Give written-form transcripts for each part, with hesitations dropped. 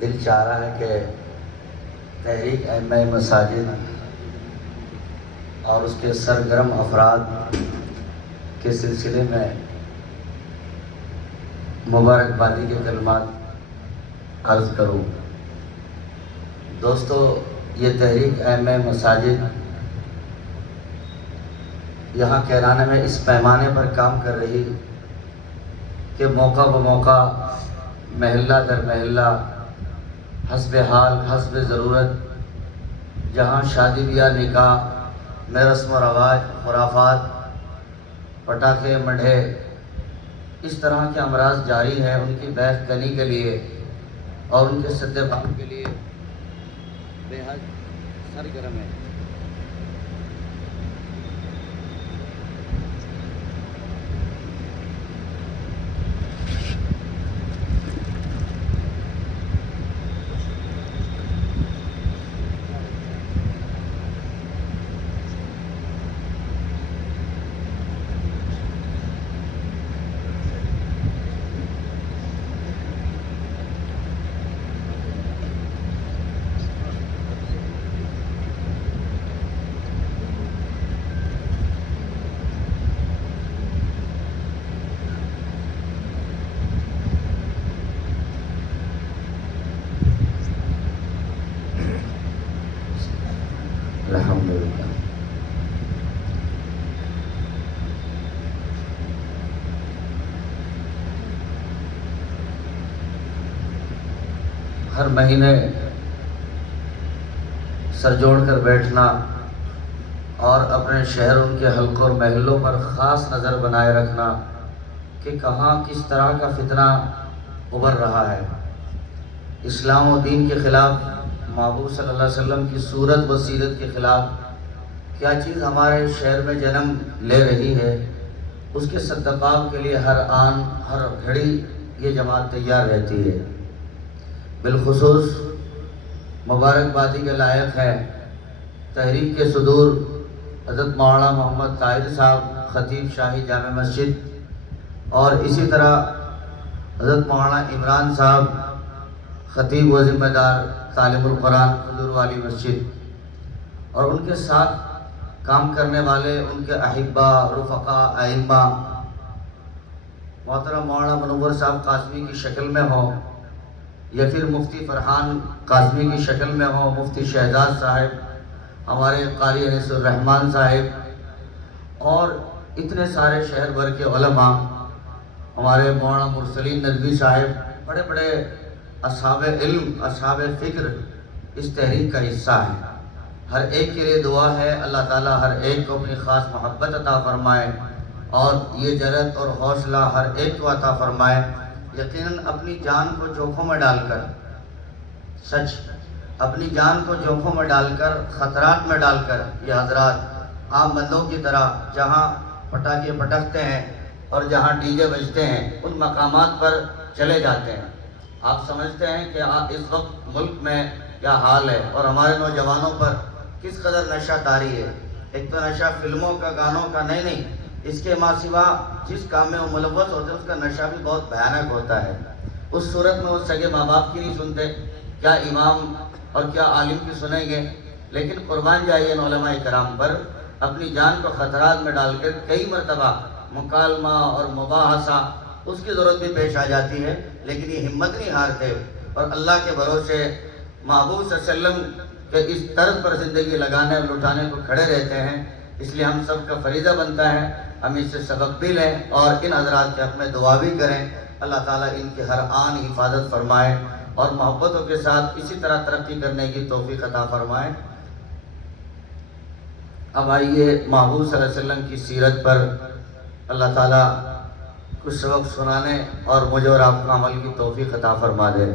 دل چاہ رہا ہے کہ تحریک ائمہ مساجد اور اس کے سرگرم افراد کے سلسلے میں مبارکبادی کے کلمات عرض کروں۔ دوستو، یہ تحریک ائمہ مساجد یہاں کیرانہ میں اس پیمانے پر کام کر رہی کہ موقع بموقع محلہ در محلہ حسب حال حسب ضرورت جہاں شادی بیاہ نکاح میں رسم و رواج خرافات پٹاخے مڈھے اس طرح کے امراض جاری ہیں، ان کی بیعت کنی کے لیے اور ان کے سد باب کے لیے بے حد سرگرم ہے۔ الحمدللہ۔ ہر مہینے سر جوڑ کر بیٹھنا اور اپنے شہر ان کے حلقوں اور محلوں پر خاص نظر بنائے رکھنا کہ کہاں کس طرح کا فتنہ ابھر رہا ہے، اسلام و دین کے خلاف، محبوب صلی اللہ علیہ وسلم کی صورت و سیرت کے خلاف کیا چیز ہمارے شہر میں جنم لے رہی ہے، اس کے سدباب کے لیے ہر آن ہر گھڑی یہ جماعت تیار رہتی ہے۔ بالخصوص مبارکبادی کے لائق ہے تحریک کے صدور حضرت مولانا محمد طاہر صاحب خطیب شاہی جامع مسجد اور اسی طرح حضرت مولانا عمران صاحب خطیب و ذمہ دار طالب القرآن حضور والی مسجد، اور ان کے ساتھ کام کرنے والے ان کے احبہ رفقا ائمہ محترم مولانا منور صاحب قاسمی کی شکل میں ہوں یا پھر مفتی فرحان قاسمی کی شکل میں ہوں، مفتی شہزاد صاحب، ہمارے قاری انیس الرحمن صاحب اور اتنے سارے شہر بھر کے علماء، ہمارے مولانا مرسلین ندوی صاحب، بڑے بڑے اصحاب علم اصحاب فکر اس تحریک کا حصہ ہیں۔ ہر ایک کے لیے دعا ہے اللہ تعالیٰ ہر ایک کو اپنی خاص محبت عطا فرمائے اور یہ جرأت اور حوصلہ ہر ایک کو عطا فرمائے۔ یقیناً اپنی جان کو جوکھوں میں ڈال کر، سچ اپنی جان کو جوکھوں میں ڈال کر، خطرات میں ڈال کر یہ حضرات عام بندوں کی طرح جہاں پٹاخے پٹکتے ہیں اور جہاں ڈی جے بجتے ہیں ان مقامات پر چلے جاتے ہیں۔ آپ سمجھتے ہیں کہ اس وقت ملک میں کیا حال ہے اور ہمارے نوجوانوں پر کس قدر نشہ طاری ہے۔ ایک تو نشہ فلموں کا، گانوں کا نہیں، اس کے ماں سوا جس کام میں وہ ملوث ہوتے ہیں اس کا نشہ بھی بہت بھیانک ہوتا ہے۔ اس صورت میں وہ سگے ماں باپ کی نہیں سنتے، کیا امام اور کیا عالم کی سنیں گے؟ لیکن قربان جائیے ان علماء کرام پر اپنی جان کو خطرات میں ڈال کر کئی مرتبہ مکالمہ اور مباحثہ اس کی ضرورت بھی پیش آ جاتی ہے، لیکن یہ ہمت نہیں ہارتے اور اللہ کے بھروسے محبوب صلی اللہ علیہ وسلم کے اس طرز پر زندگی لگانے اور لٹانے کو کھڑے رہتے ہیں۔ اس لیے ہم سب کا فریضہ بنتا ہے ہم اس سے سبق بھی لیں اور ان حضرات کے حق میں دعا بھی کریں، اللہ تعالیٰ ان کی ہر آن حفاظت فرمائے اور محبتوں کے ساتھ اسی طرح ترقی کرنے کی توفیق عطا فرمائے۔ اب آئیے محبوب صلی اللہ علیہ وسلم کی سیرت پر اللہ تعالیٰ کچھ سبق سنانے اور مجھے اور آپ کو عمل کی توفیق عطا فرما دے۔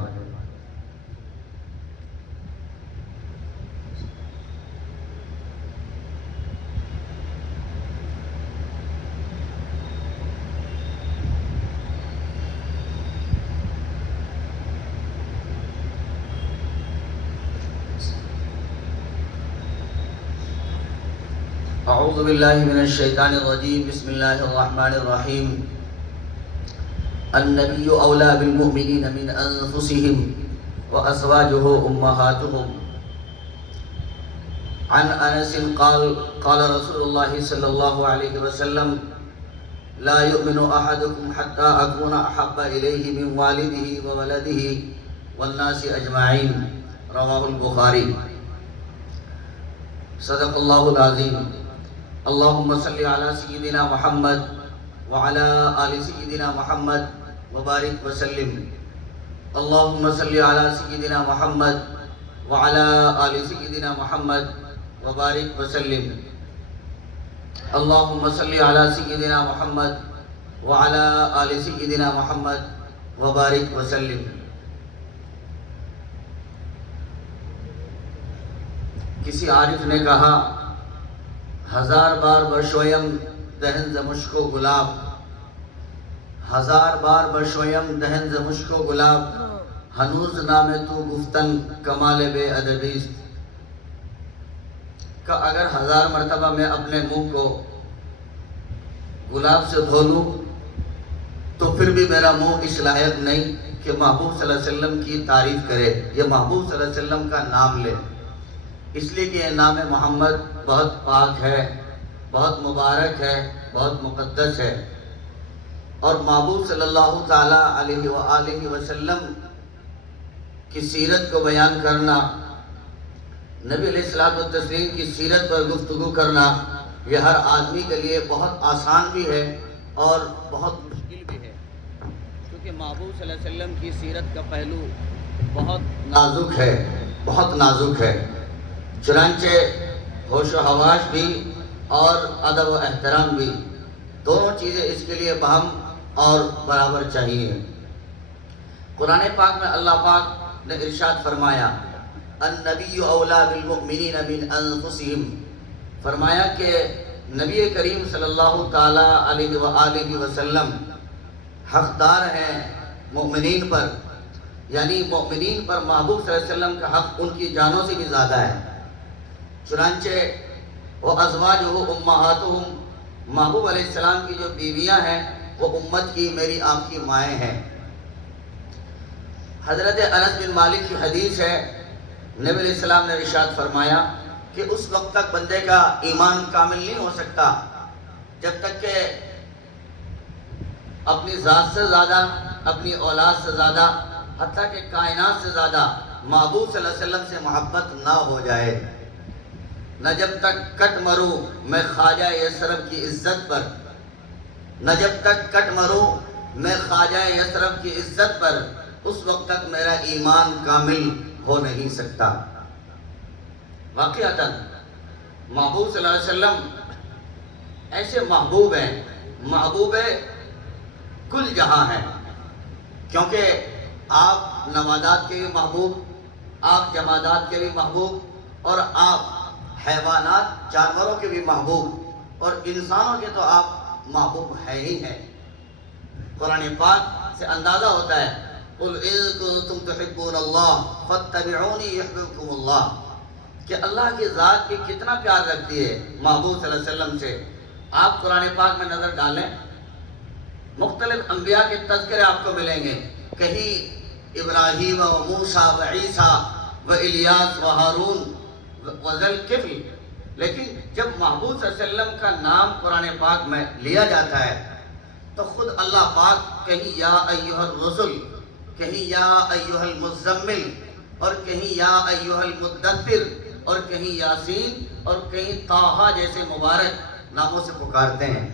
اعوذ باللہ من الشیطان الرجیم، بسم اللہ الرحمن الرحیم۔ النبی اولا بالمؤمنین من انفسهم وأزواجه أمهاتهم. عن أنس قال قال رسول الله صلى الله عليه وسلم لا يؤمن أحدكم حتى أكون أحب إليه من والده وولده والناس أجمعين. رواه البخاري. صدق الله العظيم. اللهم صل على سيدنا محمد وعلى آل سيدنا محمد وبارك وسلم. اللهم صل على سيدنا محمد وعلى آل سيدنا محمد وبارك وسلم. اللهم صل على سيدنا محمد وعلى آل سيدنا محمد وبارك وسلم. کسی عارف نے کہا ہزار بار بشویم دہن ز مشک و گلاب، ہزار بار بشویم دہن ز مشک و گلاب، ہنوز نام تو گفتن کمال بے ادبیست. کہ اگر ہزار مرتبہ میں اپنے منہ کو گلاب سے دھو لوں تو پھر بھی میرا منہ اس لائق نہیں کہ محبوب صلی اللہ علیہ وسلم کی تعریف کرے، یہ محبوب صلی اللہ علیہ وسلم کا نام لے. اس لیے کہ یہ نام محمد بہت پاک ہے، بہت مبارک ہے، بہت مقدس ہے. اور محبوب صلی اللہ تعالیٰ علیہ وآلہ وسلم کی سیرت کو بیان کرنا، نبی علیہ السلام کی سیرت پر گفتگو کرنا، یہ ہر آدمی کے لیے بہت آسان بھی ہے اور بہت مشکل بھی ہے، کیونکہ محبوب صلی اللہ علیہ وسلم کی سیرت کا پہلو بہت نازک ہے، بہت نازک ہے. چنانچہ ہوش و حواس بھی اور ادب و احترام بھی، دونوں چیزیں اس کے لیے باہم اور برابر چاہیے. قرآن پاک میں اللہ پاک نے ارشاد فرمایا النبی اولا بالمؤمنین من انفسہم، فرمایا کہ نبی کریم صلی اللہ تعالیٰ علیہ وآلہ وسلم حقدار ہیں مومنین پر، یعنی مومنین پر محبوب صلی اللہ علیہ وسلم کا حق ان کی جانوں سے بھی زیادہ ہے. چنانچہ وَأَزْوَاجُهُ أُمَّهَاتُهُمْ، محبوب علیہ السلام کی جو بیویاں ہیں وہ امت کی، میری آپ کی مائیں ہیں. حضرت انس بن مالک کی حدیث ہے، نبی علیہ السلام نے ارشاد فرمایا کہ اس وقت تک بندے کا ایمان کامل نہیں ہو سکتا جب تک کہ اپنی ذات سے زیادہ، اپنی اولاد سے زیادہ، حتیٰ کہ کائنات سے زیادہ محبوب صلی اللہ علیہ وسلم سے محبت نہ ہو جائے. نہ جب تک کٹ مروں میں خواجہ یثرب کی عزت پر، نہ جب تک کٹ مروں میں خواجہ یثرب کی عزت پر، اس وقت تک میرا ایمان کامل ہو نہیں سکتا. واقعتاً محبوب صلی اللہ علیہ وسلم ایسے محبوب ہیں، محبوب کل جہاں ہیں، کیونکہ آپ نباتات کے بھی محبوب، آپ جمادات کے بھی محبوب، اور آپ حیوانات جانوروں کے بھی محبوب، اور انسانوں کے تو آپ محبوب ہیں ہی ہیں. قرآن پاک سے اندازہ ہوتا ہے قُلْ إِن كُنتُمْ تُحِبُّونَ اللَّهَ فَاتَّبِعُونِي يُحْبِبْكُمُ اللَّهُ، کہ اللہ کی ذات بھی کتنا پیار رکھتی ہے محبوب صلی اللہ علیہ وسلم سے. آپ قرآن پاک میں نظر ڈالیں، مختلف انبیاء کے تذکرے آپ کو ملیں گے. کہیں ابراہیم و موسیٰ و عیسیٰ و الیاس و ہارون و ذوالکفل، لیکن جب محبوب صلی اللہ علیہ وسلم کا نام قرآن پاک میں لیا جاتا ہے تو خود اللہ پاک کہیں یا ایھا الرسل، کہیں یا ایھا المزمل، اور کہیں یا ایھا المدثر، اور کہیں یاسین، اور کہیں طٰہٰ جیسے مبارک ناموں سے پکارتے ہیں.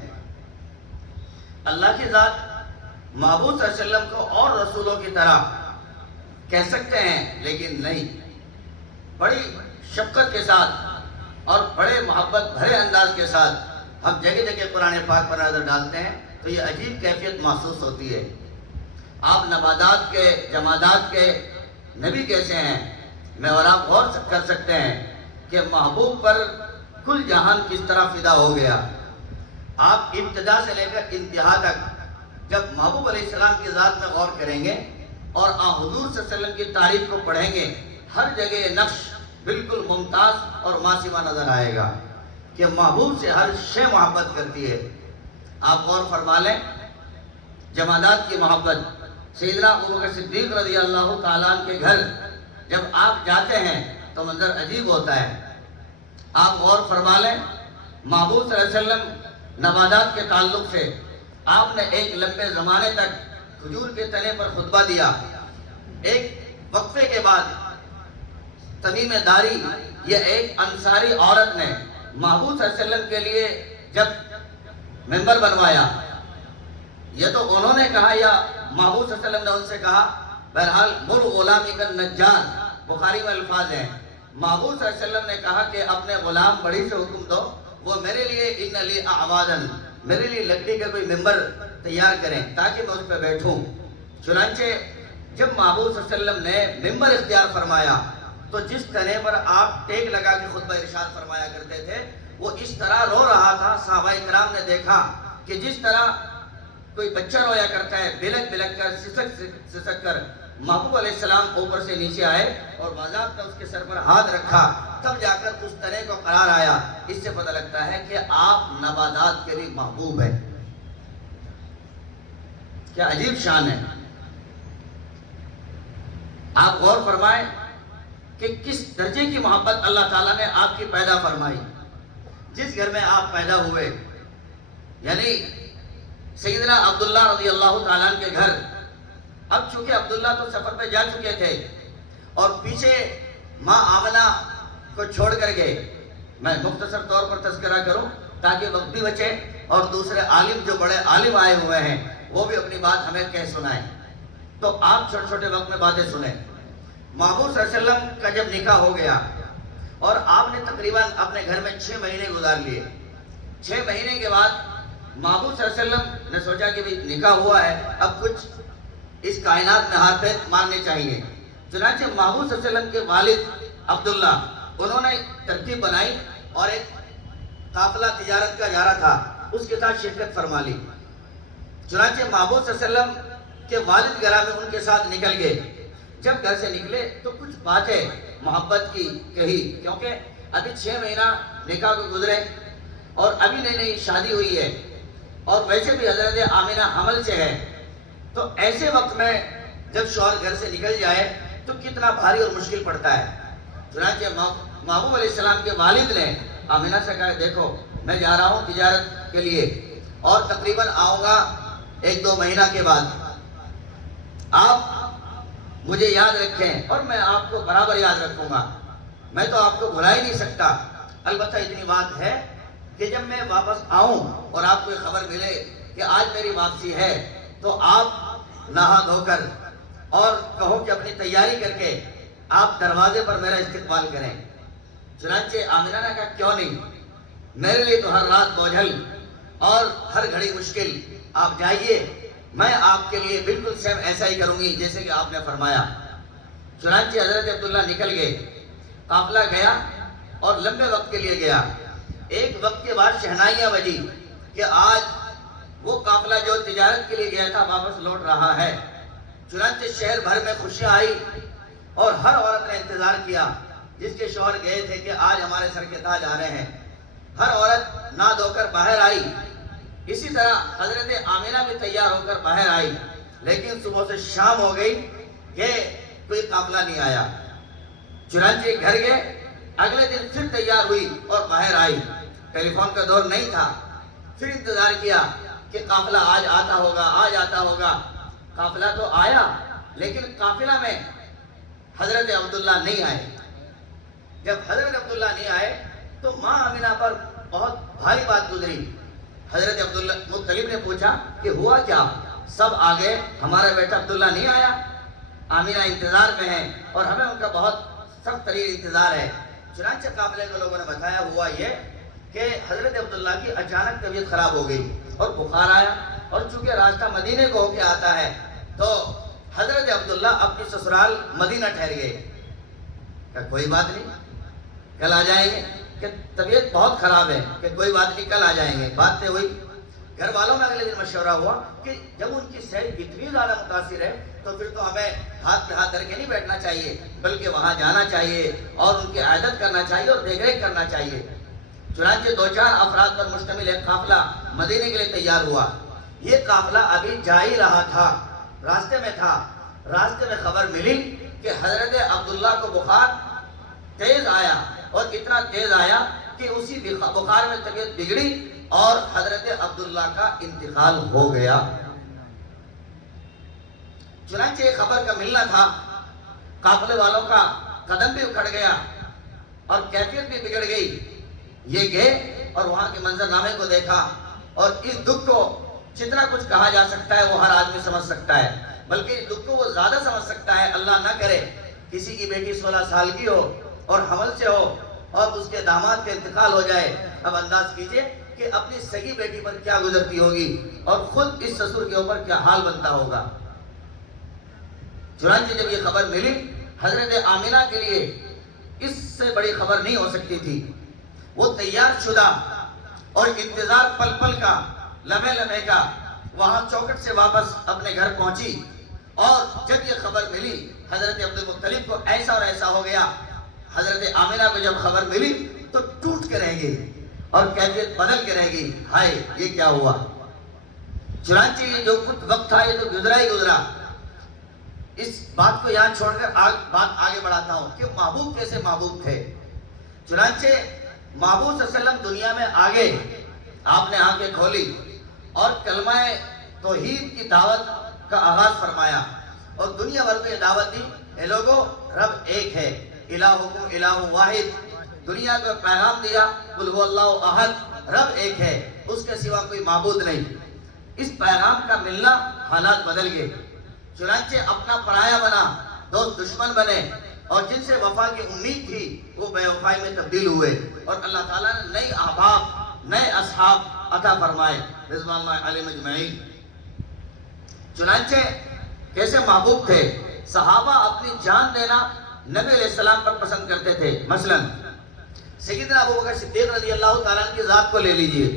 اللہ کی ذات محبوب صلی اللہ علیہ وسلم کو اور رسولوں کی طرح کہہ سکتے ہیں، لیکن نہیں. بڑی شفقت کے ساتھ اور بڑے محبت بھرے انداز کے ساتھ ہم جگہ جگہ قرآن پاک پر نظر ڈالتے ہیں تو یہ عجیب کیفیت محسوس ہوتی ہے. آپ نباتات کے، جمادات کے نبی کیسے ہیں؟ میں اور آپ غور کر سکتے ہیں کہ محبوب پر کل جہان کس طرح فدا ہو گیا. آپ ابتدا سے لے کر انتہا تک جب محبوب علیہ السلام کی ذات میں غور کریں گے اور حضور صلی اللہ علیہ وسلم کی تعریف کو پڑھیں گے، ہر جگہ نقش بالکل ممتاز اور ماسیوا نظر آئے گا کہ محبوب سے ہر شے محبت کرتی ہے. آپ غور فرما لیں، جمادات کی محبت، سیدنا ابوبکر صدیق رضی اللہ تعالیٰ عنہ کے گھر جب آپ جاتے ہیں تو منظر عجیب ہوتا ہے. آپ غور فرما لیں, محبوب صلی اللہ علیہ وسلم نباتات کے تعلق سے آپ نے ایک لمبے زمانے تک کھجور کے تنے پر خطبہ دیا. ایک وقفے کے بعد تمیم داری یہ ایک انصاری عورت نے محبوب صلی اللہ علیہ وسلم کے لیے جب ممبر بنوایا, یہ تو انہوں نے کہا یا محبوب صلی اللہ علیہ وسلم نے ان سے کہا, بہرحال مر غلامی کا نجار, بخاری میں الفاظ ہیں. محبوب صلی اللہ علیہ وسلم نے کہا کہ اپنے غلام بڑی سے حکم دو, وہ میرے لیے ان لی اعوادن, میرے لیے لکڑی کا کوئی ممبر تیار کریں تاکہ میں اس پہ بیٹھوں. چنانچہ جب محبوب صلی اللہ علیہ وسلم نے ممبر اختیار فرمایا تو جس تنے پر آپ ٹیک لگا کے خطبہ ارشاد فرمایا کرتے تھے وہ اس طرح رو رہا تھا. صحابہ کرام نے دیکھا کہ جس طرح کوئی بچہ رویا کرتا ہے, بلک بلک کر, سسک کر, محبوب علیہ السلام اوپر سے نیچے آئے اور باضابطہ اس کے سر پر ہاتھ رکھا, تب جا کر اس تنے کو قرار آیا. اس سے پتہ لگتا ہے کہ آپ نباتات کے لیے محبوب ہیں. کیا عجیب شان ہے. آپ غور فرمائیں کہ کس درجے کی محبت اللہ تعالیٰ نے آپ کی پیدا فرمائی. جس گھر میں آپ پیدا ہوئے, یعنی سیدنا عبداللہ رضی اللہ تعالیٰ عنہ کے گھر, اب چونکہ عبداللہ تو سفر پہ جا چکے تھے اور پیچھے ماں آمنہ کو چھوڑ کر گئے. میں مختصر طور پر تذکرہ کروں تاکہ وقت بھی بچے اور دوسرے عالم جو بڑے عالم آئے ہوئے ہیں وہ بھی اپنی بات ہمیں کہہ سنائیں. تو آپ چھوٹے چھوٹے وقت میں باتیں سنیں. محبوب صلی اللہ علیہ وسلم کا جب نکاح ہو گیا اور آپ نے تقریباً اپنے گھر میں 6 مہینے گزار لیے. 6 مہینے کے بعد محبوب صلی اللہ علیہ وسلم نے سوچا کہ بھی نکاح ہوا ہے, اب کچھ اس کائنات میں ہاتھ پیر مارنے چاہیے. چنانچہ محبوب صلی اللہ علیہ وسلم کے والد عبداللہ, انہوں نے ترتیب بنائی اور ایک قافلہ تجارت کا جا رہا تھا, اس کے ساتھ شرکت فرما لی. چنانچہ محبوب صلی اللہ علیہ وسلم کے والد گرامی ان کے ساتھ نکل گئے. جب گھر سے نکلے تو کچھ باتیں محبت کی کہی, کیونکہ ابھی 6 مہینہ نکاح کو گزرے اور ابھی نئی نئی شادی ہوئی ہے اور ویسے بھی حضرت آمنہ حمل سے ہے. تو ایسے وقت میں جب شوہر گھر سے نکل جائے تو کتنا بھاری اور مشکل پڑتا ہے. چنانچہ محبوب علیہ السلام کے والد نے آمنہ سے کہا, دیکھو میں جا رہا ہوں تجارت کے لیے اور تقریباً آؤں گا 1-2 مہینہ کے بعد, آپ مجھے یاد رکھیں اور میں آپ کو برابر یاد رکھوں گا. میں تو آپ کو بھلا ہی نہیں سکتا. البتہ اتنی بات ہے کہ جب میں واپس آؤں اور آپ کو یہ خبر ملے کہ آج میری واپسی ہے تو آپ نہا دھو کر اور کہو کہ اپنی تیاری کر کے آپ دروازے پر میرا استقبال کریں. چنانچہ آمنہ نے کہا, کیوں نہیں, میرے لیے تو ہر رات بوجھل اور ہر گھڑی مشکل, آپ جائیے, میں آپ کے لیے بالکل سیم ایسا ہی کروں گی جیسے کہ آپ نے فرمایا. چنانچہ حضرت عبداللہ نکل گئے, قافلہ گیا اور لمبے وقت کے لیے گیا. ایک وقت کے بعد شہنائیاں بجی کہ آج وہ قافلہ جو تجارت کے لیے گیا تھا واپس لوٹ رہا ہے. چنانچہ شہر بھر میں خوشیاں آئی اور ہر عورت نے انتظار کیا جس کے شوہر گئے تھے کہ آج ہمارے سر کے تاج آ رہے ہیں. ہر عورت نہا دھو کر باہر آئی. اسی طرح حضرت آمنہ بھی تیار ہو کر باہر آئی, لیکن صبح سے شام ہو گئی کہ کوئی قافلہ نہیں آیا. چنانچہ گھر گئے, اگلے دن پھر تیار ہوئی اور باہر آئی. ٹیلی فون کا دور نہیں تھا. پھر انتظار کیا کہ قافلہ آج آتا ہوگا, آج آتا ہوگا. قافلہ تو آیا لیکن قافلہ میں حضرت عبداللہ نہیں آئے. جب حضرت عبداللہ نہیں آئے تو ماں آمنہ پر بہت بھاری بات گزری. حضرت عبداللہ مطلب نے پوچھا کہ ہوا کیا؟ سب آگے, ہمارا بیٹا عبداللہ نہیں آیا. آمنہ انتظار میں ہے اور ہمیں ان کا بہت سخت ترین انتظار ہے. چنانچہ قافلے کے لوگوں نے بتایا ہوا یہ کہ حضرت عبداللہ کی اچانک طبیعت خراب ہو گئی اور بخار آیا, اور چونکہ راستہ مدینے کو ہو کے آتا ہے تو حضرت عبداللہ اپنی سسرال مدینہ ٹھہر گئے. کہ کوئی بات نہیں, کل آ جائیں گے, کہ طبیعت بہت خراب ہے, کہ کوئی بات نہیں کل آ جائیں گے. باتیں ہوئی, گھر والوں میں اگلے دن مشورہ ہوا کہ جب ان کی صحت اتنی زیادہ متاثر ہے تو پھر تو ہمیں ہاتھ پہ ہاتھ دھر کے نہیں بیٹھنا چاہیے, بلکہ وہاں جانا چاہیے اور ان کی عیادت کرنا چاہیے اور دیکھ ریکھ کرنا چاہیے. چنانچہ 2-4 افراد پر مشتمل ایک قافلہ مدینے کے لیے تیار ہوا. یہ قافلہ ابھی جا ہی رہا تھا, راستے میں تھا. راستے میں خبر ملی کہ حضرت عبداللہ کو بخار تیز آیا، اور اتنا تیز آیا کہ اسی بخار میں طبیعت بگڑی اور حضرت عبداللہ کا انتقال ہو گیا۔ چنانچہ یہ خبر کا ملنا تھا، قافلے والوں کا قدم بھی اکھڑ گیا اور کیفیت بھی بگڑ گئی۔ یہ گئے اور وہاں کے منظرنامے کو دیکھا، اور اس دکھ کو جتنا کچھ کہا جا سکتا ہے وہ ہر آدمی سمجھ سکتا ہے، بلکہ اس دکھ کو وہ زیادہ سمجھ سکتا ہے۔ اللہ نہ کرے کسی کی بیٹی 16 سال کی ہو اور حمل سے ہو اور اس کے داماد کا انتقال ہو جائے۔ اب انداز کیجئے کہ اپنی سگی بیٹی پر کیا گزرتی ہوگی اور خود اس سسر کے اوپر کیا حال بنتا ہوگا۔ چنانچہ جب یہ خبر ملی، حضرت آمنہ کے لیے اس سے بڑی خبر نہیں ہو سکتی تھی۔ وہ تیار شدہ اور انتظار پل پل کا، لمحے لمحے کا، وہاں چوکٹ سے واپس اپنے گھر پہنچی، اور جب یہ خبر ملی حضرت عبدالمطلب کو ایسا اور ایسا ہو گیا۔ حضرت آمنہ کو جب خبر ملی تو ٹوٹ کے رہ گئی اور کیفیت بدل کے رہ گئی، ہائے یہ کیا ہوا۔ چنانچہ یہ جو کچھ وقت تھا یہ تو گزرا ہی گزرا۔ اس بات کو یہاں چھوڑ کر بات آگے بڑھاتا ہوں کہ محبوب کیسے محبوب تھے۔ چنانچہ محبوب صلی اللہ علیہ وسلم دنیا میں آگے، آپ نے آنکھیں کھولی اور کلمہ توحید کی دعوت کا آغاز فرمایا، اور دنیا بھر کو یہ دعوت دی، اے لوگو رب ایک ہے، الہکم الہ واحد۔ دنیا کو پیغام دیا، قل هو اللہ احد، رب ایک ہے، اس کے سوا کوئی معبود نہیں۔ اس پیغام کا ملنا حالات بدل گئے، چنانچہ اپنا پرایا بنا، دوست دشمن بنے، اور جن سے وفا کی امید تھی وہ بے وفائی میں تبدیل ہوئے، اور اللہ تعالیٰ نے نئے احباب، نئے اصحاب عطا فرمائے، رضوان اللہ علیہ مجمعین۔ چنانچہ کیسے محبوب تھے، صحابہ اپنی جان دینا نبی علیہ السلام پر پسند کرتے تھے۔ مثلا سیدنا ابوبکر صدیق رضی اللہ تعالیٰ عنہ کی ذات کو لے لیجئے،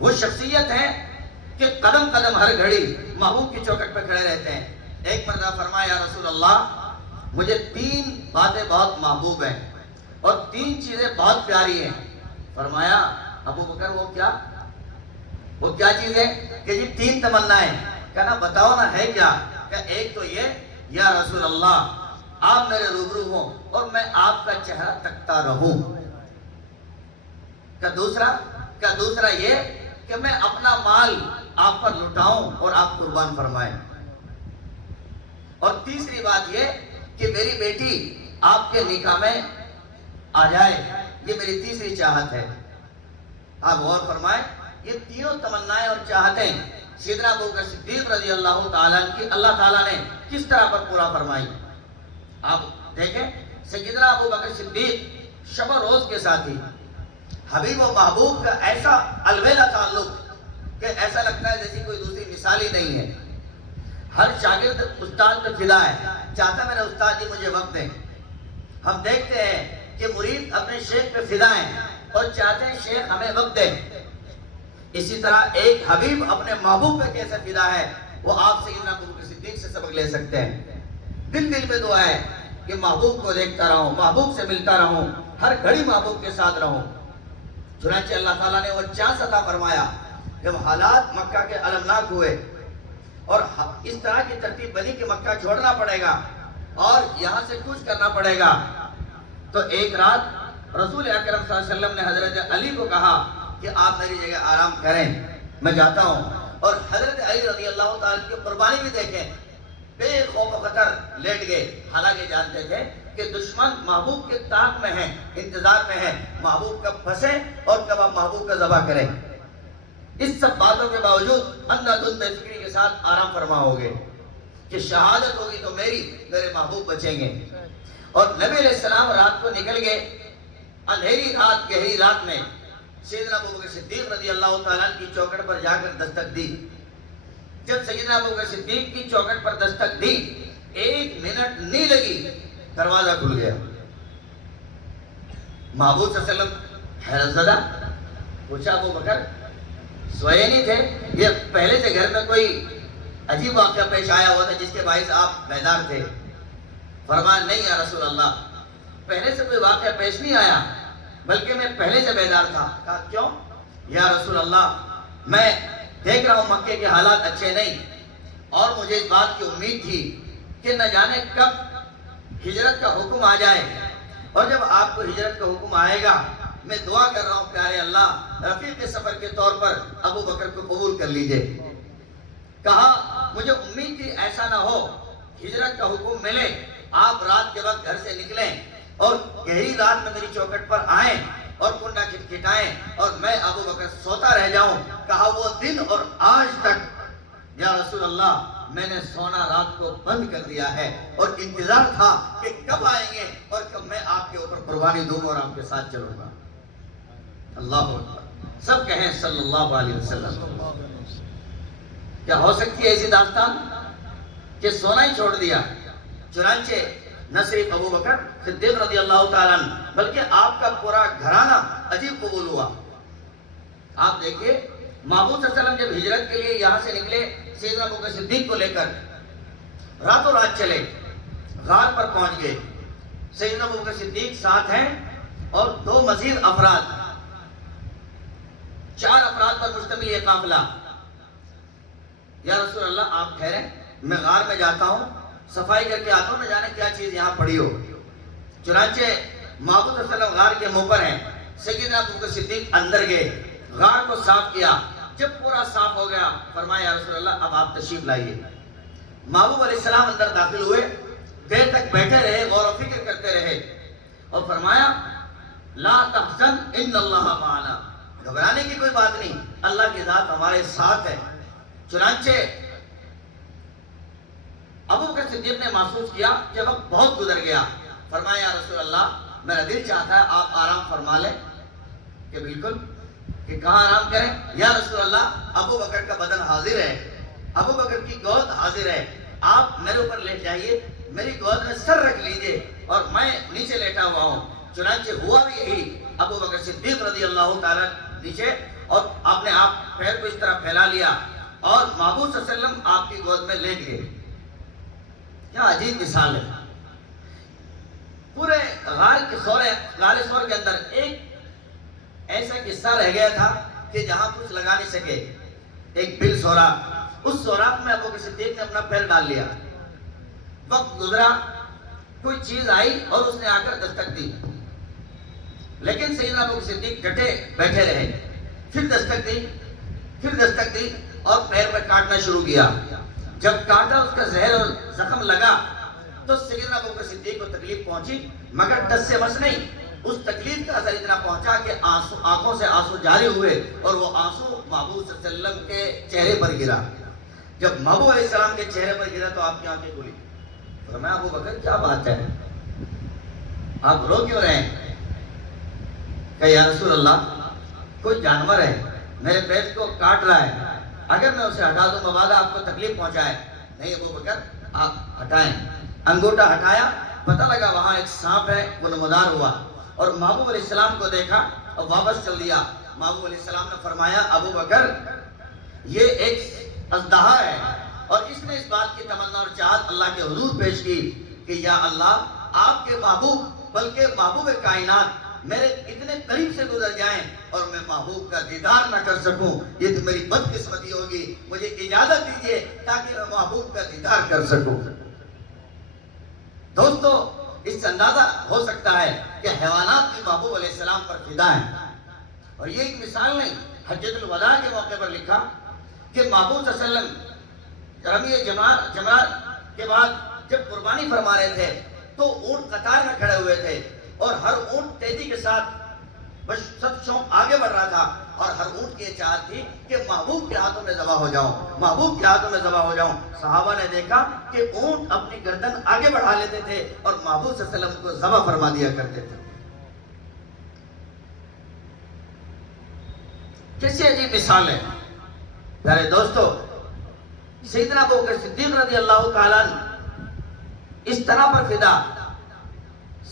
وہ شخصیت ہے کہ قدم قدم ہر گھڑی محبوب کی چوکٹ پہ کھڑے رہتے ہیں۔ ایک مرتبہ فرمایا، یا رسول اللہ مجھے 3 باتیں بہت محبوب ہیں اور 3 چیزیں بہت پیاری ہیں۔ فرمایا ابوبکر وہ کیا چیز ہے کہ جی 3 تمنائیں، کہنا بتاؤ نا ہے کیا؟ کہ ایک تو یہ، یا رسول اللہ آپ میرے روبرو ہوں اور میں آپ کا چہرہ تکتا رہوں۔ کہ دوسرا یہ کہ میں اپنا مال آپ پر لٹاؤں اور آپ قربان فرمائیں۔ اور تیسری بات یہ کہ میری بیٹی آپ کے نکاح میں آ جائے، یہ میری تیسری چاہت ہے۔ آپ غور فرمائیں، یہ تینوں تمنائیں اور چاہتیں سیدنا ابوبکر صدیق رضی اللہ تعالیٰ کی اللہ تعالیٰ نے کس طرح پر پورا فرمائی۔ آپ دیکھیں سیدنا ابوبکر صدیق شب و روز کے ساتھی، حبیب و محبوب کا ایسا الویلا تعلق کہ ایسا لگتا ہے جیسی کوئی دوسری مثال ہی نہیں ہے۔ ہر شاگرد استاد پہ فدا ہے، چاہتا میرے استاد جی مجھے وقت دیں۔ ہم دیکھتے ہیں کہ مرید اپنے شیخ پہ فدا ہے اور چاہتے ہیں شیخ ہمیں وقت دیں۔ اسی طرح ایک حبیب اپنے محبوب پہ کیسے فدا ہے، وہ آپ سیدنا ابوبکر صدیق سے سبق لے سکتے ہیں۔ دل میں دعا ہے کہ محبوب کو دیکھتا رہوں، محبوب سے ملتا رہوں، ہر گھڑی محبوب کے ساتھ رہوں۔ چنانچہ اللہ تعالیٰ نے وہ چانس عطا فرمایا جب حالات مکہ کے المناک ہوئے اور اس طرح کی ترتیب بنی کہ مکہ چھوڑنا پڑے گا اور یہاں سے کچھ کرنا پڑے گا، تو ایک رات رسول اکرم صلی اللہ علیہ وسلم نے حضرت علی کو کہا کہ آپ میری جگہ آرام کریں، میں جاتا ہوں۔ اور حضرت علی رضی اللہ تعالیٰ کی قربانی بھی دیکھیں، بے خوف و خطر لیٹ گئے، حالانکہ جانتے تھے کہ دشمن محبوب کے طاق میں ہے، انتظار میں ہے، محبوب کب پھنسے اور کب آپ محبوب کا ذبح کریں۔ اس سب باتوں کے باوجود اندھا دھند بے فکری کے ساتھ آرام فرما ہو گئے کہ شہادت ہوگی تو میرے محبوب بچیں گے۔ اور نبی علیہ السلام رات کو نکل گئے، اندھیری رات، گہری رات میں سیدنا ابوبکر صدیق رضی اللہ تعالیٰ کی چوکٹ پر جا کر دستک دی۔ جب سیدنا ابوبکر صدیق کی چوکٹ پر دستک دی، 1 منٹ نہیں لگی، دروازہ کھل گیا۔ محبوب صلی اللہ علیہ وسلم حیرت زدہ، پوچھا ابوبکر سوئے نہیں تھے؟ یہ پہلے سے گھر میں کوئی عجیب واقعہ پیش آیا ہوا تھا جس کے باعث آپ بیدار تھے؟ فرمایا نہیں یا رسول اللہ، پہلے سے کوئی واقعہ پیش نہیں آیا، بلکہ میں پہلے سے بیدار تھا۔ کہا کیوں؟ یا رسول اللہ میں دیکھ رہا ہوں مکے کے حالات اچھے نہیں، اور مجھے اس بات کی امید تھی کہ نہ جانے کب ہجرت کا حکم آ جائے، اور جب آپ کو ہجرت کا حکم آئے گا میں دعا کر رہا ہوں پیارے اللہ رفیق سفر کے طور پر ابو بکر کو قبول کر لیجئے۔ کہا مجھے امید تھی ایسا نہ ہو ہجرت کا حکم ملے، آپ رات کے وقت گھر سے نکلیں اور گہری رات میں میری چوکھٹ پر آئیں اور کنڈا کھٹکھٹائیں اور میں ابو بکر سوتا رہ جاؤں۔ کہا وہ دن اور آج تک یا رسول اللہ میں نے سونا رات کو بند کر دیا ہے، اور انتظار تھا کہ کب آئیں گے اور کب میں آپ کے اوپر قربانی دوں اور آپ کے ساتھ چلوں گا۔ اللہ اکبر، سب کہیں صلی اللہ علیہ وسلم۔ کیا ہو سکتی ہے ایسی داستان کہ سونا ہی چھوڑ دیا؟ چنانچہ نہ صرف ابو بکر صدیق رضی اللہ تعالیٰ عنہ بلکہ آپ کا پورا گھرانہ عجیب قبول ہوا۔ آپ دیکھیے محبوب صلی اللہ علیہ وسلم جب ہجرت کے لیے یہاں سے نکلے سیدنا ابو بکر صدیق کو لے کر راتوں رات چلے، غار پر پہنچ گئے، سیدنا ابو بکر صدیق ساتھ ہیں اور 2 مزید افراد، 4 افراد پر مشتمل یہ قافلہ۔ یا رسول اللہ آپ ٹھہریں، میں غار میں جاتا ہوں، صفائی کر کے آتا ہوں، نہ جانے کیا چیز یہاں پڑی ہو۔ چنانچہ محبوب صلی اللہ علیہ وسلم غار کے منہ پر ہیں، سیدنا ابو بکر صدیق اندر گئے، غار کو صاف کیا، جب پورا صاف ہو گیا فرمایا یا رسول اللہ اب آپ تشریف لائیے۔ محبوب علیہ السلام اندر داخل ہوئے، دیر تک بیٹھے رہے، غور و فکر کرتے رہے اور فرمایا لا تحزن ان اللہ معنا، گھبرانے کی کوئی بات نہیں، اللہ کی ذات ہمارے ساتھ ہے۔ چنانچہ ابو بکر صدیق نے محسوس کیا کہ وقت بہت گزر گیا، فرمایا یا رسول اللہ میرا دل چاہتا ہے آپ آرام فرما لیں۔ کہ بالکل، کہ کہاں آرام کریں؟ یا رسول اللہ ابو بکر کا بدن حاضر ہے، ابو بکر کی گود حاضر ہے، آپ میرے اوپر لیٹ جائیے، میری گود میں سر رکھ لیجئے اور میں نیچے لیٹا ہوا ہوں۔ چنانچہ ہوا بھی یہی، ابو بکر صدیق رضی اللہ تعالیٰ نیچے، اور آپ نے پیر کو اس طرح پھیلا لیا اور محبوب صلی اللہ علیہ وسلم آپ کی گود میں لیٹ گئے۔ کیا عجیب مثال ہے۔ پورے غار سور کے اندر ایک ایسا قصہ رہ گیا تھا کہ جہاں کچھ لگا نہیں سکے، ایک بل سوراخ، اس سوراخ میں ابو بکر صدیق نے اپنا پیر ڈال لیا۔ وقت گزرا، کوئی چیز آئی اور اس نے آ کر دستک دی، لیکن سیدنا ابو بکر صدیق ڈٹے بیٹھے رہے، پھر دستک دی اور پیر پہ کاٹنا شروع کیا۔ جب کاٹا اس کا زہر اور زخم لگا تو سیدنا ابو بکر صدیق کو تکلیف پہنچی، مگر ٹس سے بس نہیں، اس تکلیف کا اثر اتنا پہنچا کہ آنکھوں سے آنسو جاری ہوئے اور وہ آنسو محبوب صلی اللہ علیہ وسلم کے چہرے پر گرا۔ جب محبوب علیہ السلام کے چہرے پر گرا تو آپ کی آنکھیں کھلی۔ فرمایا ابو بکر کیا بات ہے، آپ رو کیوں رہے ہیں؟ کہ یا رسول اللہ کوئی جانور ہے میرے پیٹ کو کاٹ رہا ہے، اگر میں اسے ہٹا دوں مبادا آپ کو تکلیف پہنچائے۔ نہیں ابو بکر آپ ہٹائیں۔ انگوٹھا ہٹایا، پتہ لگا وہاں ایک سانپ ہے، وہ نمودار ہوا اور محبوب علیہ السلام کو دیکھا اور واپس چل دیا۔ محبوب علیہ السلام نے فرمایا ابو بکر یہ ایک اژدہا ہے، اور اس نے اس بات کی تمنا اور چاہت اللہ کے حضور پیش کی کہ یا اللہ آپ کے محبوب بلکہ محبوب کائنات میرے اتنے قریب سے گزر جائیں اور میں محبوب کا دیدار نہ کر سکوں، یہ تو میری بدقسمتی ہوگی، مجھے اجازت دیجیے تاکہ میں محبوب کا دیدار کر سکوں۔ دوستو اس سے اندازہ ہو سکتا ہے کہ حیوانات بھی محبوب علیہ السلام پر فدا ہیں، اور یہ ایک مثال نہیں، حجۃ الوداع کے موقع پر لکھا کہ محبوب صلی اللہ علیہ وسلم رمی جمرات کے بعد جب قربانی فرما رہے تھے تو اونٹ قطار میں کھڑے ہوئے تھے اور ہر اونٹ تیزی کے ساتھ بس آگے بڑھ رہا تھا، اور ہر اونٹ کی یہ چاہت تھی کہ محبوب کے ہاتھوں میں ذبح ہو جاؤں، محبوب کے ہاتھوں میں ذبح ہو جاؤں۔ صحابہ نے دیکھا کہ اونٹ اپنی گردن آگے بڑھا لیتے تھے اور محبوب صلی اللہ علیہ وسلم کو ذبح فرما دیا کرتے تھے۔ کیسی عجیب مثال ہے پیارے دوستو۔ سیدنا ابو بکر صدیق رضی اللہ تعالیٰ اس طرح پر فدا،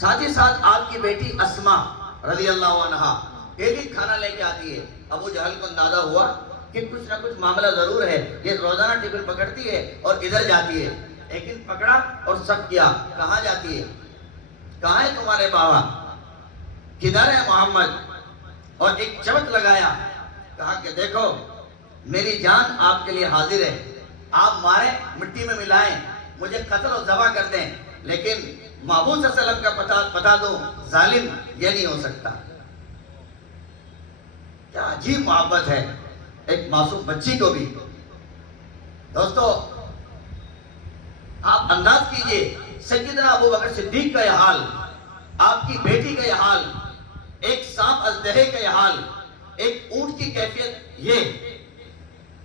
ساتھ ہی ساتھ آپ کی بیٹی اسما رضی اللہ عنہا ڈیلی کھانا لے کے آتی ہے۔ ابو جہل کو اندازہ ہوا کہ کچھ نہ کچھ معاملہ ضرور ہے، یہ روزانہ ٹفن پکڑتی ہے اور ادھر جاتی ہے، لیکن پکڑا اور سب کیا، کہاں جاتی ہے، کہاں ہے تمہارے بابا، کدھر ہے محمد؟ اور ایک چمچ لگایا، کہا کہ دیکھو میری جان آپ کے لیے حاضر ہے، آپ ماریں مٹی میں ملائیں، مجھے قتل و ذبح کر دیں، لیکن محبوب صلی اللہ علیہ وسلم کا بتا دو ظالم یہ نہیں ہو سکتا۔ کیا عجیب محبت ہے ایک معصوم بچی کو بھی۔ دوستو آپ انداز کیجئے سیدنا ابو بکر صدیق کا یہ حال، آپ کی بیٹی کا یہ حال، ایک سانپ ازدہے کا یہ حال، ایک اونٹ کی کیفیت، یہ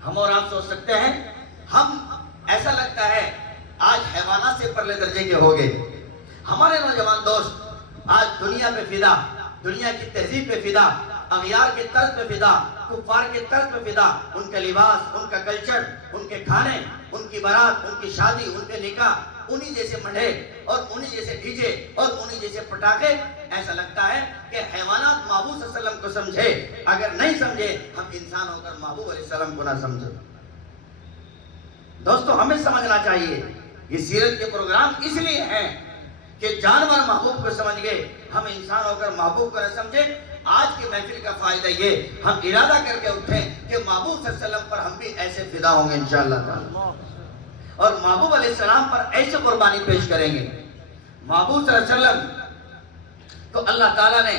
ہم اور آپ سوچ سکتے ہیں؟ ہم ایسا لگتا ہے آج حیوانات سے پرلے درجے کے ہو گئے۔ ہمارے نوجوان دوست آج دنیا پہ فدا، دنیا کی تہذیب پہ فدا، اغیار کے طرز پہ فدا، کفار کے طرز پہ فدا، ان کا لباس، ان کا کلچر، ان کے کھانے، ان کی بارات، ان کی شادی، ان کے نکاح، انہی جیسے مڈھے اور انہی جیسے ڈیجے اور انہی جیسے پٹاخے۔ ایسا لگتا ہے کہ حیوانات محبوب صلی اللہ علیہ وسلم کو سمجھے، اگر نہیں سمجھے ہم انسان ہو کر محبوب علیہ السلام کو نہ سمجھے۔ دوستو ہمیں سمجھنا چاہیے یہ سیرت کے پروگرام اس لیے ہیں کہ جانور محبوب کو سمجھ گئے، ہم انسان ہو کر محبوب کو نہ سمجھے۔ آج کی محفل کا فائدہ یہ ہم ارادہ کر کے اٹھیں کہ محبوب صلی اللہ علیہ وسلم پر ہم بھی ایسے فدا ہوں گے انشاءاللہ تعالی، اور محبوب علیہ السلام پر ایسے قربانی پیش کریں گے۔ محبوب صلی اللہ علیہ وسلم تو اللہ تعالیٰ نے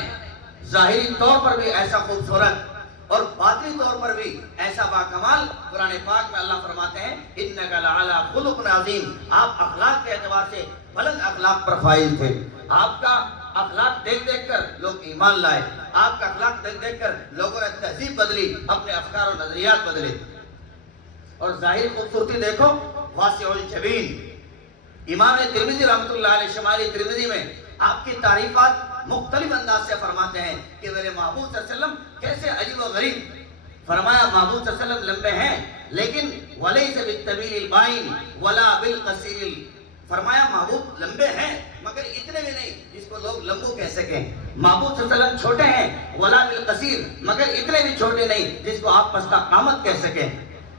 ظاہری طور پر بھی ایسا خوبصورت اور باطنی طور پر بھی ایسا باکمال، قرآن پاک میں اللہ فرماتے ہیں اِنَّكَ لَعَلَىٰ خُلُقٍ عَظِيمٍ، آپ اخلاق کے اعتبار سے بلند اخلاق پر فائز تھے۔ آپ کا اخلاق دیکھ دیکھ کر لوگ ایمان لائے، آپ کا اخلاق دیکھ دیکھ کر لوگوں نے تہذیب بدلی، اپنے افکار و نظریات بدلے۔ اور ظاہری خوبصورتی دیکھو، واسع الجبین، امام ترمذی رحمۃ اللہ علیہ شمالی ترمذی میں آپ کی تعریفات مختلف انداز سے فرماتے ہیں کہ میرے محبوب صلی اللہ علیہ وسلم کیسے عجیب و غریب۔ فرمایا محبوب صلی اللہ علیہ وسلم لمبے ہیں لیکن وَلَيْسَ بِالطَّوِيلِ الْبَائِنِ وَلَا بِالْقَصِيرِ، فرمایا محبوب لمبے ہیں مگر اتنے بھی نہیں جس کو لوگ لمبو کہہ سکیں۔ محبوب صلی اللہ علیہ وسلم چھوٹے ہیں وَلَا بِالْقَصِيرِ، مگر اتنے بھی چھوٹے نہیں جس کو آپ پستہ قامت کہہ سکیں۔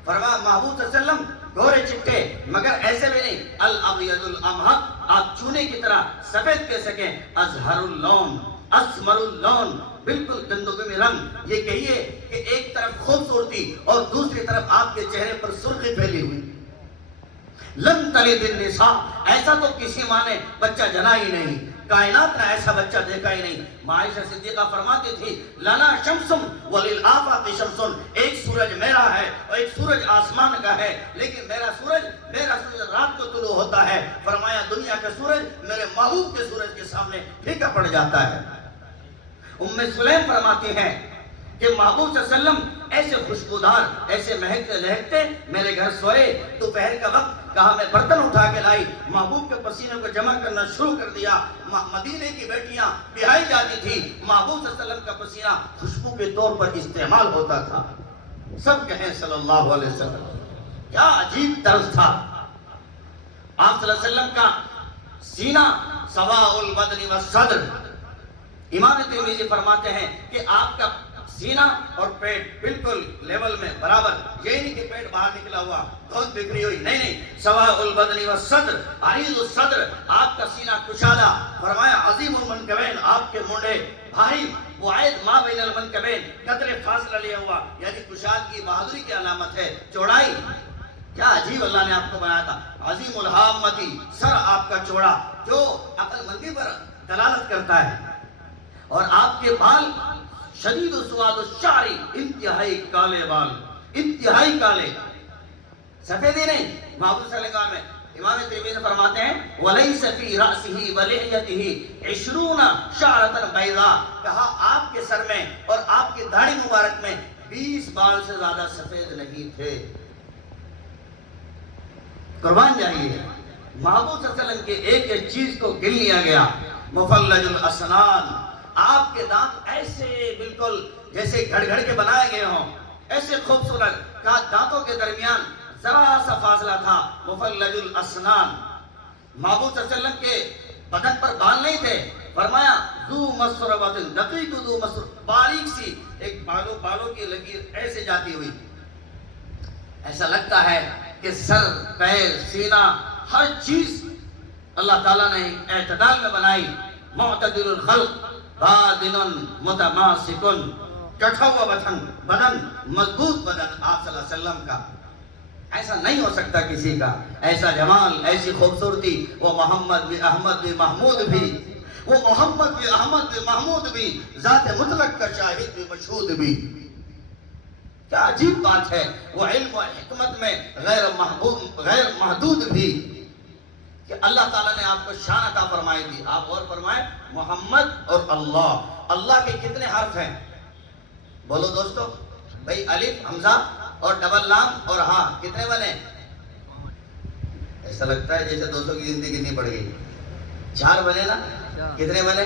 فرمایا محبوب صلی اللہ علیہ وسلم گورے چٹے مگر ایسے بھی نہیں الابیض الامحق، آپ چونے کی طرح سفید کہہ سکیں۔ ازہر اللون، اسمر اللون، بالکل گندگی میں رنگ، یہ کہیے کہ ایک طرف خوبصورتی اور دوسری طرف آپ کے چہرے پر سرخی پھیلی ہوئی۔ لم تلد النساء، ایسا تو کسی ماں نے بچہ جنا ہی نہیں، کائنات نے ایسا بچہ دیکھا ہی نہیں۔ عائشہ صدیقہ فرماتی تھی لنا شمسم وللآفاق شمسن، ایک سورج میرا ہے اور ایک سورج آسمان کا ہے، لیکن میرا سورج رات کو طلوع ہوتا ہے۔ فرمایا دنیا کا سورج میرے محبوب کے سورج کے سامنے پھیکا پڑ جاتا ہے۔ ام سلیم فرماتی ہیں کہ محبوب صلی اللہ علیہ وسلم ایسے خوشبودار، ایسے مہکتے لہکتے میرے گھر سوئے، دوپہر کا وقت کہا میں برتن اٹھا کے لائی، محبوب کے پسینے کو جمع کرنا شروع کر دیا۔ مدینے کی بیٹیاں بیائی جاتی تھی، محبوب صلی اللہ علیہ وسلم کا پسینہ خوشبو کے طور پر استعمال ہوتا تھا۔ سب کہیں صلی اللہ علیہ وسلم، کیا عجیب طرز تھا۔ آپ صلی اللہ علیہ وسلم کا سینہ سواء البدن والصدر، امام ترمذی فرماتے ہیں کہ آپ کا سینہ اور پیٹ بالکل لیول میں برابر، یہ نہیں کہ پیٹ باہر نکلا ہوا بہت بکھری ہوئی، نہیں، سواء البدن والصدر، عریض الصدر، آپ کا سینہ کشادہ۔ فرمایا عظیم المنکبین، آپ کے مونڈے بھاری، وعید ما بین المنکبین، قدر فاصلہ لیا ہوا، یعنی کشادگی بہادری کی علامت ہے۔ چوڑائی کیا عجیب اللہ نے آپ کو بنایا تھا، عظیم الحامتی، سر آپ کا چوڑا جو عقل مندی پر دلالت کرتا ہے۔ اور آپ کے بال شدید سواد الشعر، انتہائی کالے بال، انتہائی کالے، سفید ہی نہیں۔ محبوب صلی اللہ علیہ وسلم میں امام ترمذی فرماتے ہیں وَلَيْسَ فِي رَأْسِهِ وَلِحْيَتِهِ 20 شَعْرَةً بَيْضَاء، کہا آپ کے سر میں اور آپ کی داڑھی مبارک میں 20 بال سے زیادہ سفید نہیں تھے۔ قربان جائیے، محبوب صلی اللہ علیہ وسلم کے ایک ایک چیز کو گن لیا گیا۔ مفلج الاسنان، آپ کے دانت ایسے بالکل جیسے گھڑ گھڑ کے بنائے گئے ہوں، ایسے خوبصورت، کہا دانتوں کے درمیان ذرا سا فاصلہ تھا۔ مفلج الاسنان، محبوب صلی اللہ علیہ وسلم کے بدن پر بال نہیں تھے، فرمایا ذو مسربۃ دقیق، ذو مسربۃ، باریک سی ایک بالوں کی لکیر ایسے جاتی ہوئی۔ ایسا لگتا ہے کہ سر، پیر، سینہ، ہر چیز اللہ تعالیٰ نے اعتدال میں بنائی۔ معتدل الخلق، بادن متماسکن، کٹھا ہوا بدن، مضبوط بدن آپ صلی اللہ علیہ وسلم کا۔ ایسا نہیں ہو سکتا کسی کا، ایسا جمال، ایسی خوبصورتی، وہ محمد بھی احمد بھی محمود بھی، وہ محمد بھی احمد بھی محمود بھی، ذات مطلق کا شاہد بھی مشہود بھی۔ کیا عجیب بات ہے، وہ علم و حکمت میں غیر محدود بھی، کہ اللہ تعالیٰ نے آپ کو شان عطا فرمائی دی۔ آپ اور فرمائیں محمد اور اللہ، اللہ کے کتنے حرف ہیں؟ بولو دوستو، بھئی الف حمزہ اور ڈبل لام اور ہاں کتنے بنے؟ ایسا لگتا ہے جیسے 200 کی گنتی گننی پڑ گئی۔ 4 بنے نا؟ کتنے بنے؟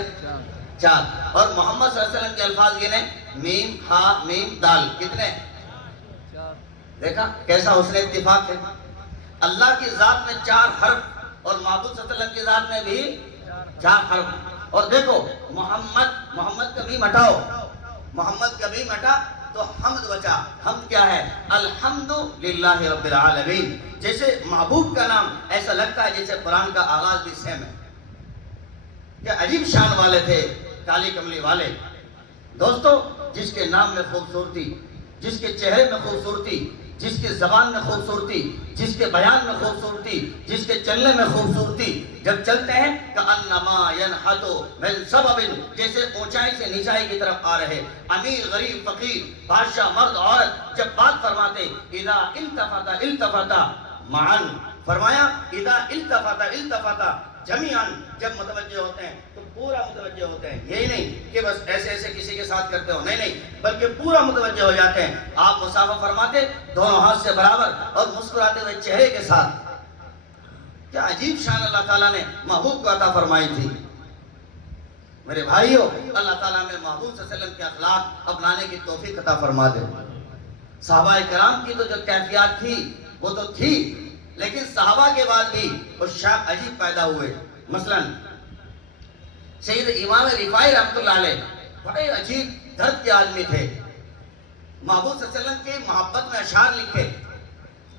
4۔ اور محمد صلی اللہ علیہ وسلم کے الفاظ گنے، میم ہا میم دال، کتنے؟ دیکھا کیسا حسن اتفاق ہے۔ اللہ کی ذات میں 4 حرف اور معبود صلی اللہ علیہ وسلم کی ذات میں بھی 4 حرف۔ اور دیکھو محمد کا میم ہٹاؤ، محمد کا میم ہٹا تو حمد بچا۔ حمد کیا ہے؟ الحمدللہ رب العالمین۔ جیسے محبوب کا نام ایسا لگتا ہے جیسے قرآن کا آغاز بھی سیم ہے۔ کیا عجیب شان والے تھے کالی کملی والے۔ دوستو، جس کے نام میں خوبصورتی، جس کے چہرے میں خوبصورتی، جس کے زبان میں خوبصورتی، جس کے بیان میں خوبصورتی، جس کے چلنے میں خوبصورتی، جب چلتے ہیں کأنما ینحت من سبب، جیسے اونچائی سے نیچائی کی طرف آ رہے، امیر غریب فقیر بادشاہ مرد عورت جب بات فرماتے، اذا التفت التفت معا، فرمایا اذا التفت التفت جمیعا، جب متوجہ ہوتے ہیں تو پورا متوجہ ہوتے ہیں۔ یہی نہیں کہ بس ایسے ایسے کسی کے ساتھ کرتے ہو، نہیں نہیں، بلکہ پورا متوجہ ہو جاتے ہیں۔ آپ مسافہ فرماتے دونوں ہاتھ سے برابر اور مسکراتے ہوئے چہرے کے ساتھ۔ کیا عجیب شان اللہ تعالیٰ نے محبوب کو عطا فرمائی تھی۔ میرے بھائیوں، اللہ تعالیٰ میں محبوب صلی اللہ علیہ وسلم کے اخلاق اپنانے کی توفیق عطا فرما دے۔ صحابہ کرام کی تو جو کیفیات تھی وہ تو تھی، لیکن صحابہ کے بعد بھی وہ شاہ عجیب پیدا ہوئے۔ مثلا سید امام رفاعی رحمۃ اللہ علیہ بڑے عجیب درد کے آدمی تھے۔ محبوب صلی اللہ علیہ وسلم کے محبت میں اشعار لکھے،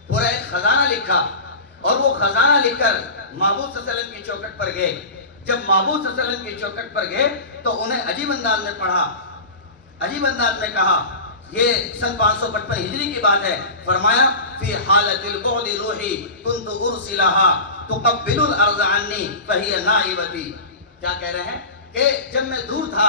پورا ایک خزانہ لکھا، اور وہ خزانہ لکھ کر محبوب صلی اللہ علیہ وسلم کی چوکھٹ پر گئے۔ جب محبوب صلی اللہ علیہ وسلم کی چوکھٹ پر گئے تو انہیں عجیب انداز میں پڑھا، عجیب انداز میں کہا۔ یہ سن 555 ہجری کی بات ہے۔ فرمایا فی حالت البعد روحی کنت ارسلها تقبل الارض عنی فہی نائبتی۔ کیا کہہ رہے ہیں کہ جب میں دور تھا،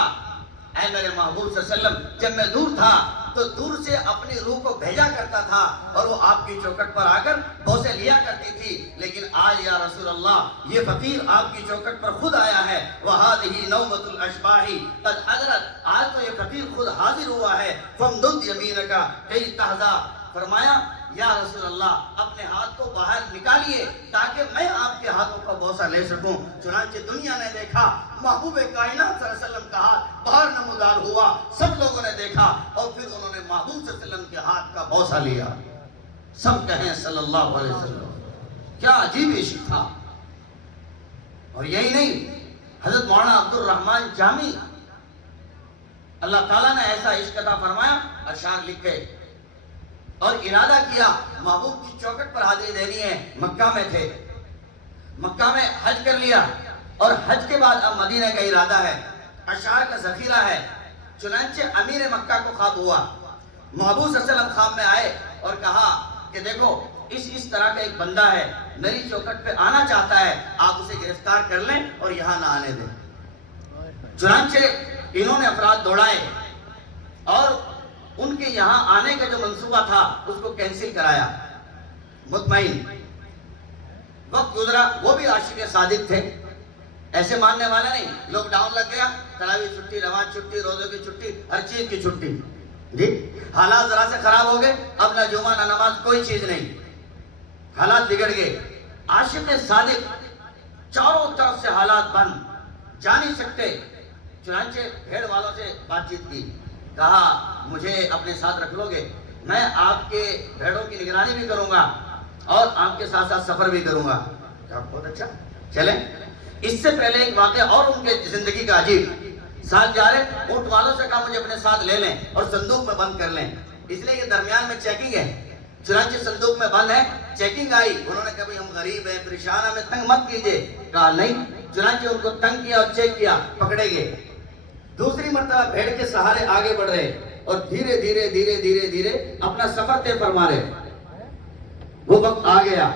اے میرے محبوب صلی اللہ علیہ وسلم، جب میں دور تھا تو دور سے اپنی روح کو بھیجا کرتا تھا اور وہ آپ کی چوکھٹ پر آ کر بوسے لیا کرتی تھی، لیکن آج یا رسول اللہ یہ فقیر آپ کی چوکھٹ پر خود آیا ہے۔ وَهَذِهِ نَوْمَةُ الْأَشْبَاحِ قَدْ حَضَرَتْ، آج تو یہ فقیر خود حاضر ہوا ہے۔ فَامْدُدْ يَمِينَكَ كَيْ تَحْظَىٰ، فرمایا یا رسول اللہ اپنے ہاتھ کو باہر نکالیے تاکہ میں آپ کے ہاتھوں کا بوسہ لے سکوں۔ چنانچہ دنیا نے دیکھا محبوب کائنات صلی اللہ علیہ وسلم کا ہاتھ باہر نمودار ہوا، سب لوگوں نے دیکھا، اور پھر انہوں نے محبوب صلی اللہ علیہ وسلم کے ہاتھ کا بوسہ لیا۔ سب کہیں صلی اللہ علیہ وسلم۔ کیا عجیب عشق تھا۔ اور یہی نہیں، حضرت مولانا عبد الرحمن جامی، اللہ تعالیٰ نے ایسا عشق عطا فرمایا، اشعار لکھے اور ارادہ کیا محبوب کی چوکھٹ پر حاضری دینی ہے۔ مکہ میں تھے، مکہ میں حج کر لیا، اور حج کے بعد اب مدینہ کا ارادہ ہے، اشعار کا ذخیرہ ہے۔ چنانچہ امیر مکہ کو خواب ہوا، محبوب صلی اللہ علیہ وسلم خواب میں آئے اور کہا کہ دیکھو اس طرح کا ایک بندہ ہے، میری چوکھٹ پہ آنا چاہتا ہے، آپ اسے گرفتار کر لیں اور یہاں نہ آنے دیں۔ چنانچہ انہوں نے افراد دوڑائے اور ان کے یہاں آنے کا جو منصوبہ تھا اس کو کینسل کرایا۔ مطمئن وقت گزرا، وہ بھی عاشق صادق تھے، ایسے ماننے والا نہیں۔ لاک ڈاؤن لگ گیا، تراویح چھٹی، نماز چھٹی، روزوں کی چھٹی، ہر چیز کی چھٹی، جی حالات ذرا سے خراب ہو گئے، اب نہ جمعہ نہ نماز، کوئی چیز نہیں، حالات بگڑ گئے۔ عاشق صادق، چاروں طرف سے حالات بند، جا نہیں سکتے۔ چنانچہ بھیڑ والوں سے بات چیت کی، کہا مجھے اپنے ساتھ رکھ لو گے، میں آپ کے بھیڑوں کی نگرانی بھی کروں گا اور آپ کے ساتھ ساتھ سفر بھی کروں گا۔ کہا بہت اچھا، چلیں۔ اس سے پہلے ایک واقعہ اور ان کے زندگی کا عجیب، ساتھ جا رہے، اونٹ والوں سے کہا مجھے اپنے ساتھ لے لیں اور صندوق میں بند کر لیں، اس لیے کہ درمیان میں چیکنگ ہے۔ چنانچہ صندوق میں بند ہے، چیکنگ آئی، انہوں نے کہا ہم غریب ہیں، پریشان، ہمیں تنگ مت کیجئے۔ کہا نہیں، چنانچہ ان کو تنگ کیا اور چیک کیا، پکڑے گئے۔ دوسری مرتبہ بھیڑ کے سہارے آگے بڑھ رہے اور دھیرے دھیرے دھیرے دھیرے دھیرے اپنا سفر طے فرما رہے۔ وہ وقت آ گیا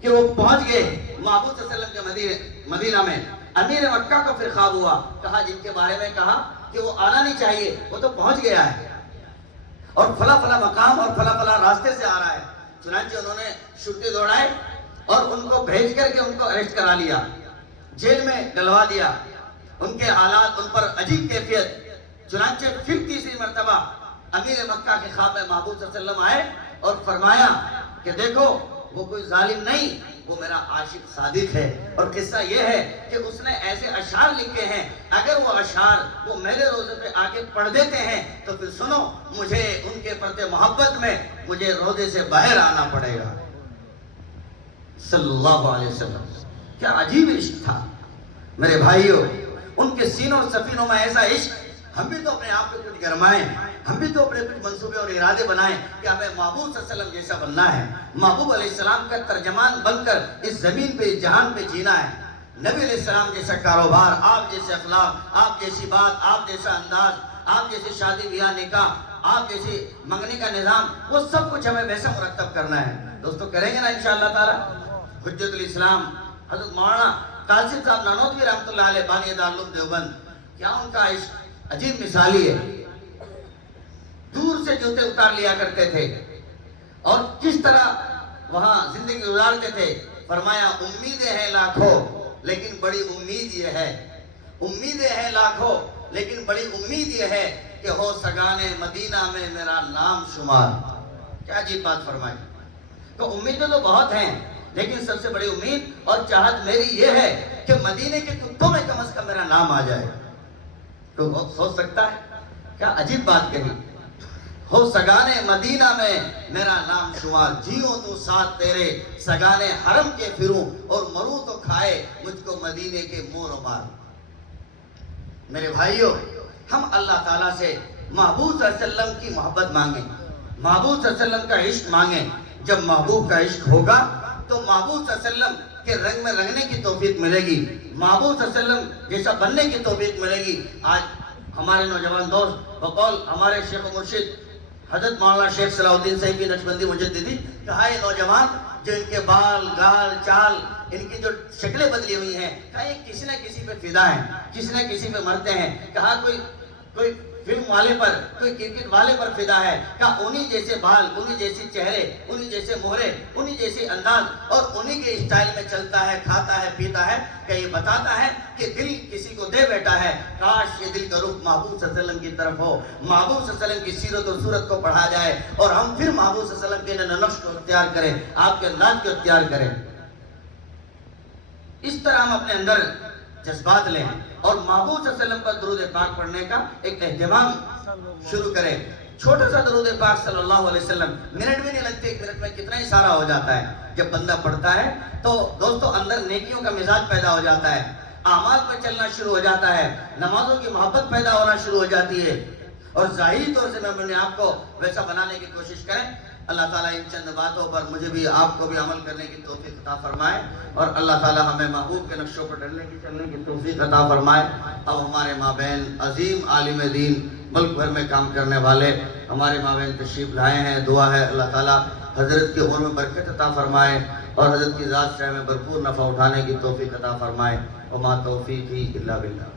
کہ وہ پہنچ گئے محبوب صلی اللہ علیہ وسلم کے مدینہ میں. امیر مکہ کو پھر خواب ہوا, کہا جن کے بارے میں کہا کہ وہ آنا نہیں چاہیے, وہ تو پہنچ گیا ہے اور فلاں فلاں مقام اور فلاں فلاں راستے سے آ رہا ہے. چنانچہ انہوں نے چھٹی دوڑائے اور ان کو بھیج کر کے ان کو اریسٹ کرا لیا, جیل میں ڈلوا دیا. ان کے حالات ان پر عجیب کیفیت. چنانچہ پھر تیسری مرتبہ امیر مکہ کے خواب میں محبوب صلی اللہ علیہ وسلم آئے اور فرمایا کہ دیکھو وہ کوئی ظالم نہیں, وہ میرا عاشق صادق ہے. اور قصہ یہ ہے کہ اس نے ایسے اشعار لکھے ہیں, اگر وہ اشعار وہ میرے روزے پہ آ کے پڑھ دیتے ہیں تو پھر سنو, مجھے ان کے پرتے محبت میں مجھے روزے سے باہر آنا پڑے گا. صلی اللہ علیہ وسلم, کیا عجیب عشق تھا میرے بھائیوں. ان کے سینوں اور سفینوں میں ایسا عشق. ہم بھی تو اپنے آپ کو کچھ گرمائیں, ہم بھی تو اپنے کچھ منصوبے اور ارادے بنائیں کہ ہمیں محبوب صلی اللہ علیہ وسلم جیسا بننا ہے, محبوب علیہ السلام کا ترجمان بن کر اس زمین پہ اس جہان پہ جینا ہے. نبی علیہ السلام جیسا کاروبار, آپ جیسے اخلاق, آپ جیسی بات, آپ جیسا انداز, آپ جیسے شادی بیاہ نکاح, آپ جیسی منگنی کا نظام, وہ سب کچھ ہمیں ویسا مرتب کرنا ہے. دوستو کریں گے نا انشاءاللہ تعالی. حجت الاسلام حضرت مولانا قاسم صاحب نانوتوی رحمۃ اللہ علیہ بانی دارالعلوم دیوبند, کیا ان کا عشق عجیب مثالی ہے. دور سے جوتے اتار لیا کرتے تھے اور کس طرح وہاں زندگی گزارتے تھے. فرمایا امیدیں ہیں لاکھوں لیکن بڑی امید یہ ہے, امیدیں ہیں لاکھوں لیکن بڑی امید یہ ہے کہ ہو سگانے مدینہ میں میرا نام شمار. کیا عجیب بات فرمائی. تو امیدیں تو بہت ہیں لیکن سب سے بڑی امید اور چاہت میری یہ ہے کہ مدینے کے کتوں میں کم از کم میرا نام آ جائے. تو سوچ سکتا ہے کیا عجیب بات کہی. ہو سگانے مدینہ میں میرا نام شمار, جیوں تو ساتھ تیرے سگانے حرم کے پھروں اور مروں تو کھائے مجھ کو مدینے کے مور و مار. میرے بھائیوں, ہم اللہ تعالیٰ سے محبوب صلی اللہ علیہ وسلم کی محبت مانگیں, محبوب صلی اللہ علیہ وسلم کا عشق مانگیں. جب محبوب کا عشق ہوگا تو محبوب صلی اللہ علیہ وسلم کے رنگ میں رنگنے کی توفیق ملے گی, محبوب صلی اللہ علیہ وسلم جیسا بننے کی توفیق ملے گی. آج ہمارے نوجوان دوست بقول ہمارے شیخ و مرشد حضرت مولانا شیخ صلاح الدین صاحبی نقشبندی مجددی, کہا یہ نوجوان جو ان کے بال گال چال ان کی جو شکلیں بدلی ہوئی ہیں, کہا یہ کسی نہ کسی پہ فدا ہیں, کسی نہ کسی پہ مرتے ہیں. کہا کوئی فلم والے پر, کوئی کرکٹ والے پر فدا ہے. کہا انہی جیسے بال, انہی جیسی چہرے, انہی جیسے مہرے, انہی جیسی انداز اور انہی کے اسٹائل میں چلتا ہے, کھاتا ہے, پیتا ہے. کہ یہ بتاتا ہے کہ دل کسی کو دے بیٹھا ہے, کاش یہ دل کا رخ محبوب صلی اللہ علیہ وسلم کی طرف ہو, محبوب صلی اللہ علیہ وسلم کی سیرت اور صورت کو پڑھا جائے اور ہم پھر محبوب صلی اللہ علیہ وسلم کے نقش کو اختیار کریں, آپ کے انداز کو اختیار کریں. اس طرح ہم اپنے اندر جذبات لیں اور محبوب صلی اللہ علیہ وسلم پر درود پاک پڑھنے کا ایک اہتمام شروع کریں. چھوٹا سا درود پاک صلی اللہ علیہ وسلم, منٹ بھی نہیں لگتے, ایک منٹ میں کتنا ہی سارا ہو جاتا ہے. جب بندہ پڑھتا ہے تو دوستو اندر نیکیوں کا مزاج پیدا ہو جاتا ہے, اعمال پر چلنا شروع ہو جاتا ہے, نمازوں کی محبت پیدا ہونا شروع ہو جاتی ہے. اور ظاہری طور سے میں اپنے آپ کو ویسا بنانے کی کوشش کریں. اللہ تعالیٰ ان چند باتوں پر مجھے بھی آپ کو بھی عمل کرنے کی توفیق عطا فرمائے اور اللہ تعالیٰ ہمیں محبوب کے نقشوں پر چلنے کی توفیق عطا فرمائے. اب ہمارے مابین عظیم عالم دین, ملک بھر میں کام کرنے والے ہمارے مابین تشریف لائے ہیں. دعا ہے اللہ تعالیٰ حضرت کی عمر میں برکت عطا فرمائے اور حضرت کی ذات سے ہمیں بھرپور نفع اٹھانے کی توفیق عطا فرمائے. وما توفیقی الا باللہ.